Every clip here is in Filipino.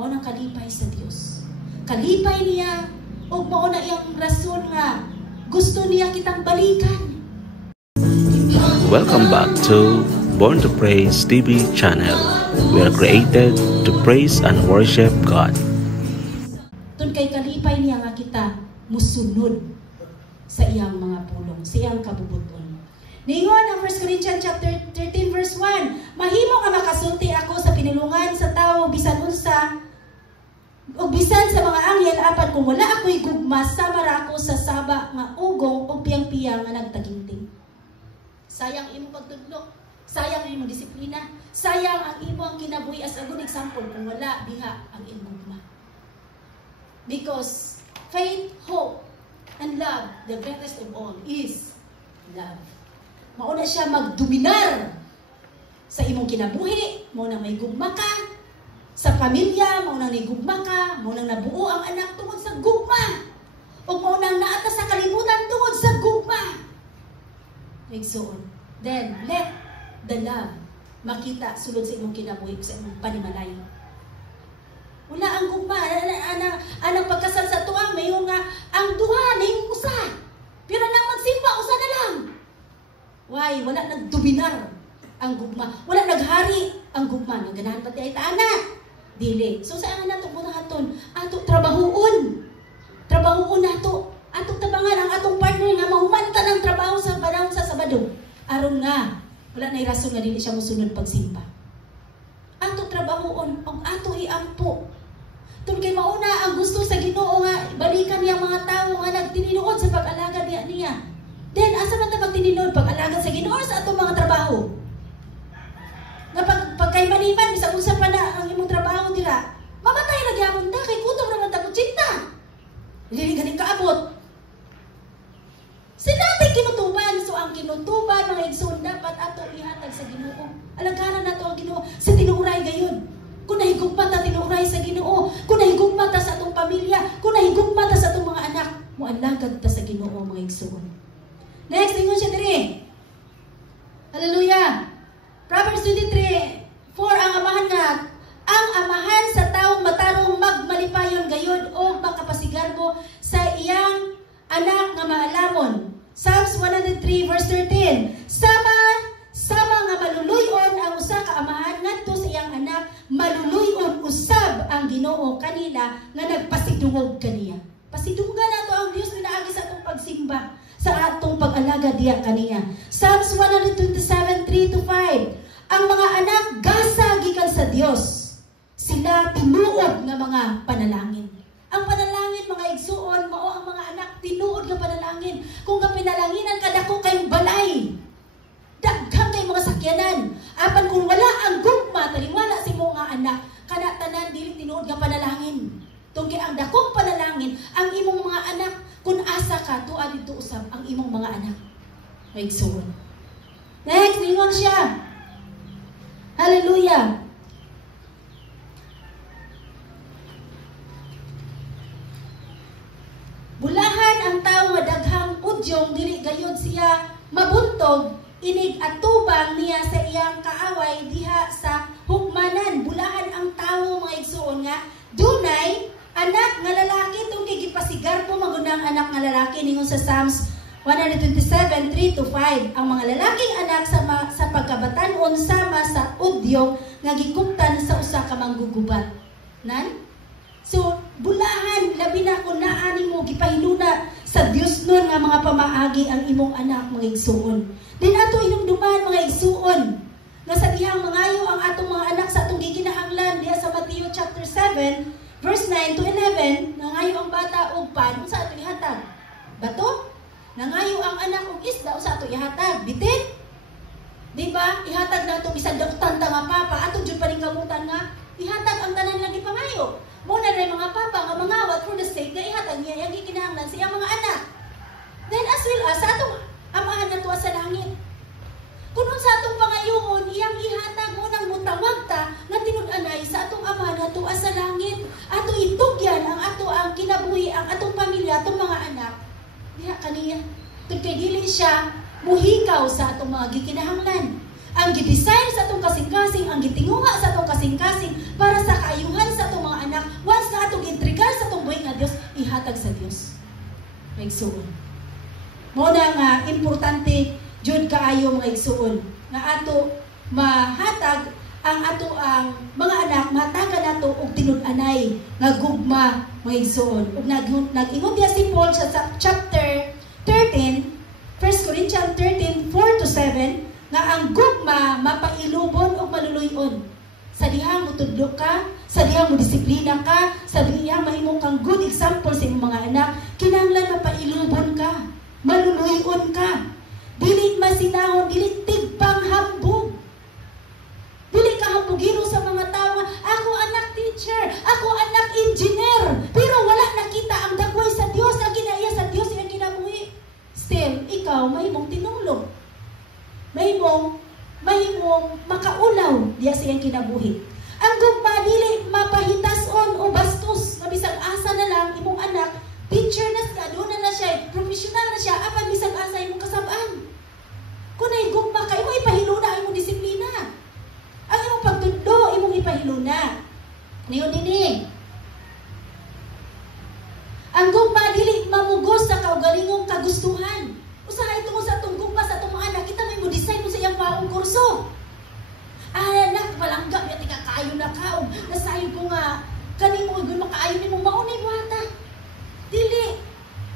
mao nang kalipay sa Dios. Kalipay niya ug mao na iyang rason nga gusto niya kitang balikan. Welcome back to Born to Praise TV channel. We are created to praise and worship God. Tun kay kalipay niya nga kita musunod sa iyang mga pulong, sa iyang kabubuton. Ningon ang 1 Corinthians chapter 13 verse 1, mahimo nga makasulti ako sa pinulungan sa tao bisan unsa ug bisan sa mga anghel apan kung wala ako'y gugma sama ra ako sa saba nga ugong ug piyang-piyang nga nagtaginting. Sayang imong pagtudlo, sayang imong disiplina, sayang ang imong kinabuhi as a good example kung wala diha ang imong gugma. Because faith, hope, and love, the greatest of all is love. Mauna siya magdominar sa imong kinabuhi, mauna may gugma ka, sa pamilya, mauna may gugma ka, mauna nabuo ang anak tungod sa gugma, o mauna naata sa kalibutan tungod sa gugma. Igsoon. Then, let the love makita sulod sa imong kinabuhi, sa imong panimalay. Wala ang gugma, anang pagkasal sa tuwang, may nga, ang duha na yung usa. Pero nang magsimba, usa na lang. Why? Wala nagdominar ang gugma. Wala naghari ang gugma. Naganahan pati ay taana. Dili. So saan na ito bunahaton? Ato trabahoon. Trabahoon nato. Ato tabangan ang atong partner nga mahumanta ng trabaho sa panahon sa Sabado. Aron nga, wala na rason nga dili siya musunod pagsimba. Ato trabahoon, ang ato iampo. Tun kay mauna ang gusto sa Ginoo nga balikan niya mga tao nga nagtininuod sa pag-alaga niya. Then asa man ta magtininuod pag-alaga sa Ginoo sa atong mga trabaho? Nga pagkay maniman bisag unsa pa na ang imong trabaho dira, mamatay na gyapon ta kay kutom ra man ta kutsinta. Dili gani kaabot. Sinabi kinutuban, so ang kinutuban mga igsoon dapat ato ihatag sa Ginoo. Alagaran nato ang Ginoo sa tinuuray gayon. Kung nahigugma ta tinuuray sa Ginoo, kung nahigugma ta sa atong pamilya, kung nahigugma ta sa atong mga anak, mualagad ta sa Ginoo mga igsoon. Next, ingon siya diri. Hallelujah. Proverbs 23:4 ang amahan sa taong matarong magmalipayon gayud o makapasigarbo sa iyang anak nga maalamon. Psalms 103 verse 13. Sama nga maluluyon ang usa ka amahan ngadto sa iyang anak, maluluyon usab ang Ginoo kanila nga nagpasidungog kaniya. Pasidungan nato ang Dios pinaagi sa atong pagsimba, sa atong pag-alaga diya kaniya. Psalms 127:3-5. Ang mga anak gasa gikan sa Dios. Sila tinuod nga mga panalangin. Ang panalangin mga igsuon mao ang mga anak tinuod nga panalangin. Kung nga pinalanginan kadako kayong balay, daghang kay mga sakyanan. Apan kung wala ang gugma taliwala si mo nga anak, kana tanan dili tinuod nga panalangin. Tungkol ang dakong panalangin, ang imong mga anak, kung asa ka, tuwa dito usab ang imong mga anak. Maigsoon. Next, ningon siya. Hallelujah. Bulahan ang tao nga daghang udyong, dili gayud siya mabuntog, inig atubang niya sa iyang kaaway diha sa hukmanan. Bulahan ang tao mga igsoon nga, dunay anak nga lalaki tungkol gipasigarbo magunang anak nga lalaki ningon sa Psalms 127:3-5. Ang mga lalaking anak sa pagkabatanon sama sa udyong nga gikuptan sa usa ka manggugubat. Nan? So bulahan labi na kun naa nimo gipahinuna sa Dios nun nga mga pamaagi ang imong anak mga igsuon. Din ato hinumduman mga igsuon nga sa dihang mangayo ang atong mga anak sa atong gikinahanglan diha sa Mateo chapter 7 verse 9-11, nangayo ang bata og pan, unsa ato ihatag? Bato? Nangayo ang anak og isda, unsa ato ihatag? Bitin? Di ba? Ihatag na itong isang dautan ta nga papa, ato jud pa rin kamutan nga, ihatag ang tanan lagi pangayo. Muna na mga papa nga mangawat for the sake nga ihatag niya yung gikinahanglan sa iyang mga anak. Then as well as, sa atong amahan na tuwa sa langit. Kung sa atong pangayuon, iyang ihatag unang mutawag ta nga tinud-anay sa atong ama na tuwa sa langit. Ato itugyan ang ato ang kinabuhi, ang atong pamilya, atong mga anak. Diha kaniya. Kay dili siya muhikaw sa atong mga gikinahanglan. Ang gidesign sa atong kasing-kasing, ang gitinguha sa atong kasing-kasing para sa kaayuhan sa atong mga anak Igsuon. Mo na nga importante jud kaayo mga igsuon nga ato mahatag ang ato ang mga anak, mahatagan nato og tinud-anay nga gugma mga igsuon. Ug nag-ingon diya si Paul sa chapter 13, 1 Corinthians 13:4-7 nga ang gugma mapailubon o maluluyon. Sa diha mo tudlo ka, sa diha mo disiplina ka, sa diha mahimo kang good example sa imong mga anak, kinahanglan mapailubon ka, maluluyon ka. Dili masinahon, dili tigpang hambog. Dili ka hambugino sa mga tao, ako anak teacher, ako anak engineer, pero wala nakita ang dagway sa Dios, ang kinaiya sa Dios iyang kinabuhi. Still, ikaw mahimong tinulog. Mahimong makaulaw diya sa iyang kinabuhi. Ang gugma dili mapahitason o bastos, nga bisag asa na lang imong anak, teacher na siya, doon na siya, professional na siya, apan bisag asa imong kasabaan. Kung ay gugma ka, imong ipahiluna imong disiplina. Ang imong pagtudlo, imong ipahiluna. Niyon dini. Ang gugma dili mamugos sa kaugalingong kagustuhan. Usahay tungo sa atong gugma sa atong mga anak, kita may mo design mo sa iyang paong kurso. Anak, malangga, yati ka kaayo na ka, nasayo ko nga, kanimo, makaayo ni mong maunay wata. Dili,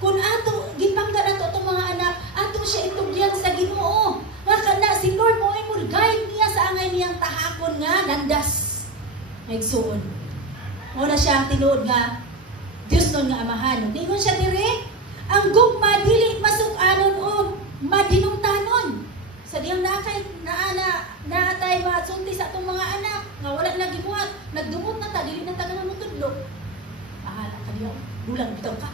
kung ato, gipangga na to itong mga anak, ato siya itugyan sa Ginoo. Nga kana, si Lord mo ay mo guide niya sa angay niyang tahakon nga, landas. Nagsuon. Muna siya ang tinuod nga, Diyos nun nga amahan. Ningon siya dire, ang gugma dili masukanon o madinungtanon. Sa diyang naatay matsunti sa itong mga anak, nga wala nagibuhat, nagdumot na ta, dili na ta nga mutudlo. Bahala ka diyo, bulang bitaw ka.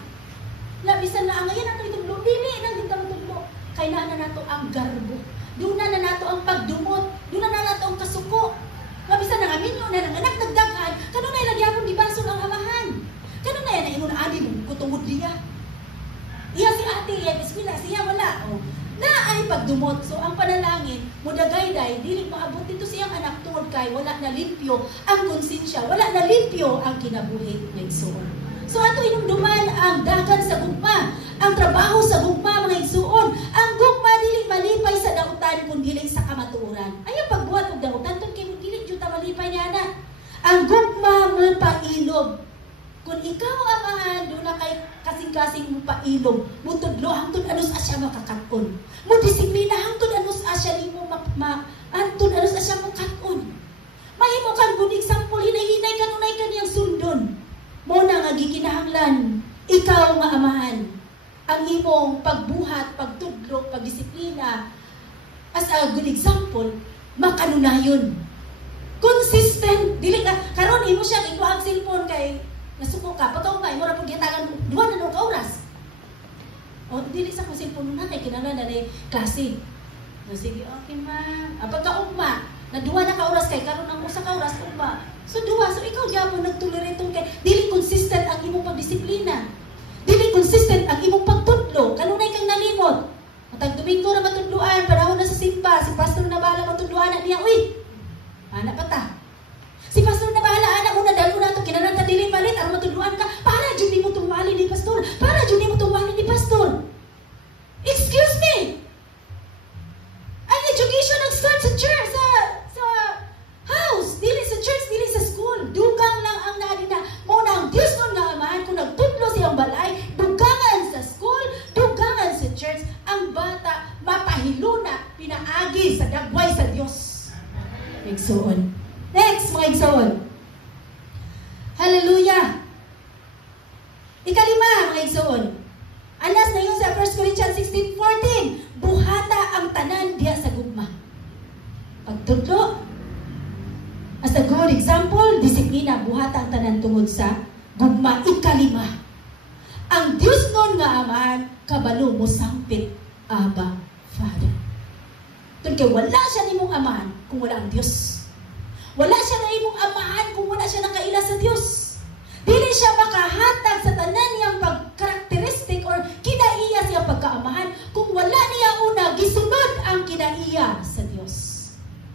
Labisan na angayan nato itong tudlo, dili na kita mutudlo. Kaya na nato ang garbo, doon na nato ang pagdumot, doon na nato ang kasuko. Labisan na kami nyo na anak nagdaghan, kano na ilagyapon di baso ang amahan. Kano na yan, ingon adi mo, kutungod diya. Iya si ate, iya bismillah, siya wala. Oh. Na ay pagdumot. So ang panalangin, mudagayday, dili maabot dito siyang anak tungod kay wala na limpyo ang konsensya, wala na limpyo ang kinabuhi ng igsuon. So ato inumduman ang dagan sa gugma, ang trabaho sa gugma mga igsuon. Ang gugma dili malipay sa dautan kun dili sa kamatuoran. Ayaw pagbuhat og dautan tun kay dili jud ta malipay niya na. Ang gugma mo pailog. Kung ikaw amahan, doon na kay kasing-kasing mo pailog, mo tudlo hangtod anos asya makakakon. Mo disiplina hangtod anos asya ni mo hangtod anos asya mo kakon. Mahimo kang good example, hinay-hinay kanunay kaniyang sundon. Mo na nga gikinahanglan, ikaw nga amahan, ang imong pagbuhat, pagtudlo, pagdisiplina, as a good example, makanunayon. Consistent, dili ka, karon imo siya ikuha ang cellphone kay nasuko ka, pataw ka, imo ra pud gitagan duha na ka oras. O dili sa kung cellphone na kay kinahanglan na klase. No sige, okay ma. Pagka ugma, na duha na ka oras kay karon ang usa ka oras ugma. So duha, so ikaw gyapon nagtolerate kay dili consistent ang imong pagdisiplina. Dili consistent ang imong pagtudlo, kanunay kang nalimot. Matag Domingo ra matudloan, panahon na sa simba, si pastor na bala matudloan na niya, uy. Ana pa ta. Si pastor na bahala, anak mo na dalo na ito, kinananta dili malit, ang matuluan ka, para dyan di mo tumali ni pastor, para dyan di mo tumali ni pastor. Excuse me! Ang education nag-start sa church, sa house, dili sa church, dili sa school. Dugang lang ang nadina. Muna ang Diyos nun nga amahan, kung nagtudlo siyang balay, dugangan sa school, dugangan sa church, ang bata, mapahiluna, pinaagi sa dagway sa Diyos. Igsuon. Next, mga igsoon. Hallelujah! Ikalima, mga igsoon. Alas na yun sa 1 Corinthians 16:14. Buhata ang tanan diya sa gugma. Pagtudlo. As a good example, disiplina, buhata ang tanan tungod sa gugma. Ikalima. Ang Diyos nun nga aman, kabalo mo sangpit, Abba, Father. Kung kaya wala siya nimong amahan kung wala ang Diyos. Wala siya na imong amahan kung wala siya nakaila sa Diyos. Dili siya makahatag sa tanan niyang pagkarakteristik or kinaiya siya pagkaamahan kung wala niya una gisunod ang kinaiya sa Diyos.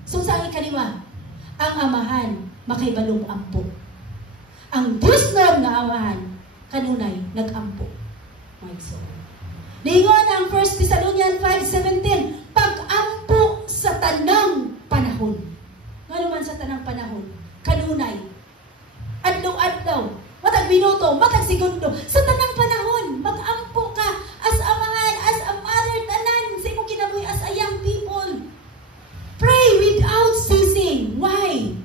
So sa ikalima, ang amahan makaibalong ampo. Ang Diyos nun nga amahan kanunay nag-ampo. mga igsoon. Ningon ang 1 Thessalonians 5:17, pag-ampo sa tanang panahon. Nga naman sa tanang panahon, kanunay, adlaw-adlaw, matag minuto, matag segundo, sa tanang panahon, mag-ampo ka as amahan, as a mother, tanan, sa imong kinabuhi, as a young people. Pray without ceasing. Why?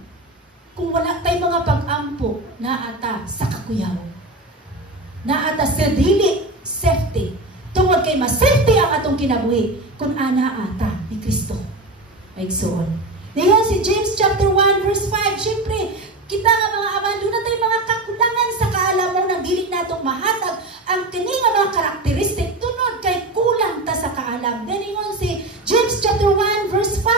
Kung wala tayo mga pag-ampo, naata sa kakuyaw. Naata sa dili, safety. Tungod kay ma-safety ang atong kinabuhi, kung ata ni Kristo. Maigsoon. Ngayon si James chapter 1 verse 5, syempre, kita nga mga ama, doon na tayo mga kakulangan sa kaalamon ng dili natong mahatag ang kini nga mga karakteristik tunod kay kulang ta sa kaalam. Then ingon si James chapter 1 verse 5,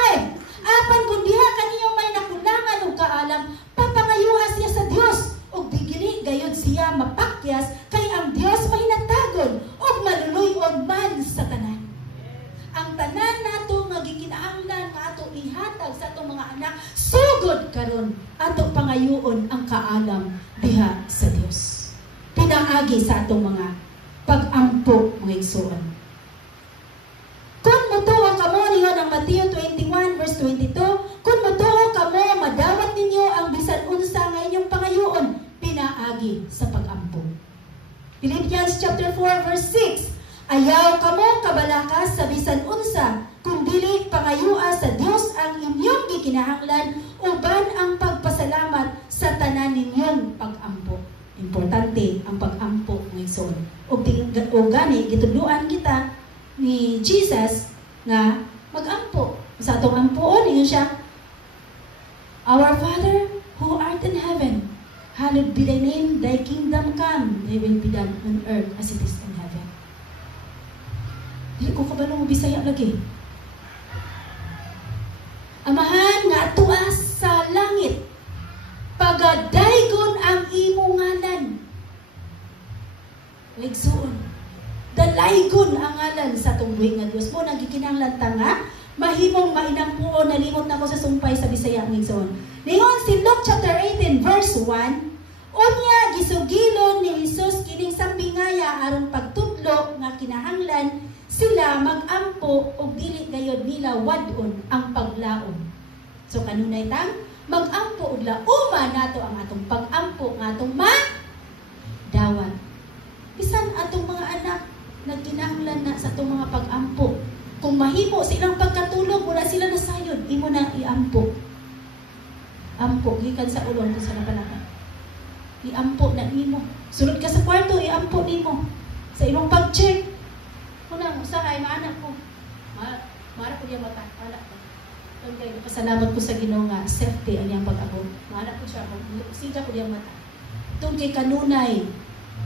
apan kung diha kaniyo may nakulangan og kaalam, papangayuha siya sa Dios ug digili gayud siya mapakyas kay ang Dios mahinatagon ug maluluy-on man sa tanan. Ang tanan nato nga gikinahanglan nga ato ihatag sa atong mga anak sugod karon ato pangayuon ang kaalam diha sa Dios. Pinaagi sa atong mga pag-ampo mga igsoon. Kung motuo kamo ningon ang Mateo 21 verse 22, kung motuo kamo madawat ninyo ang bisan unsa nga inyong pangayuon, pinaagi sa pag-ampo. Philippians chapter 4 verse 6, ayaw kamo kabalakas sa bisan unsa, kung dili pangayua sa Dios ang inyong gikinahanglan uban ang pagpasalamat sa tanan ninyong pag-ampo. Importante ang pag-ampo ng igsoon. Ug gani gitudloan kita ni Jesus nga mag-ampo. Sa atong ampuon ingon siya, Our Father who art in heaven, hallowed be thy name, thy kingdom come, thy will be done on earth as it is in heaven. Dili ko kabalo mo Bisaya lagi. Amahan nga atua sa langit, pagadaygon ang imong ngalan. Igsoon. Dalaygon ang ngalan sa tungbuhi nga Dios mo nagikinahanglan ta nga mahimong mainampuon nalimot na ko sa sumpay sa Bisaya ng igsoon. Ningon si Luke chapter 18 verse 1, unya gisugilon ni Jesus kining sambingaya aron pagtudlo nga kinahanglan sila mag-ampo og dili gayud nila wadon ang paglaom. So kanunay tang mag-ampo og lauma nato ang atong pag-ampo nga atong dawat. Bisan atong mga anak nagkinahanglan na sa atong mga pag-ampo. Kung mahimo silang pagkatulog, wala sila nasayod, imo na iampo. Ampo gikan sa ulong sa napalakan. Iampo na nimo. Sulod ka sa kwarto, iampo nimo. Sa imong pag-check, kunang usahay maanak ko. Mara ko diya mata, ala ko. Kaya pasalamat ko sa Ginoo nga safety ang iyang pag-abot. Maanak ko siya, sida ko diya mata. Tungkol kay kanunay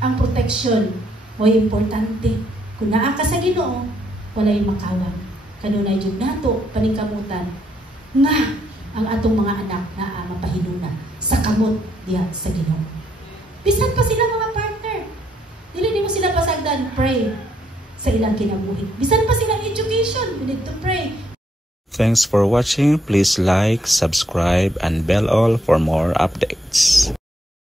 ang protection mo importante. Kung naa ka sa Ginoo, walay makawan. Kanunay jud nato paningkamutan nga ang atong mga anak naa mapahinuna sa kamot diha sa Ginoo. Bisan pa sila mga partner. Dili mo sila pasagdan pray sa ilang kinabuhi. Bisan pa sila education, we need to pray. Thanks for watching. Please like, subscribe, and bell all for more updates.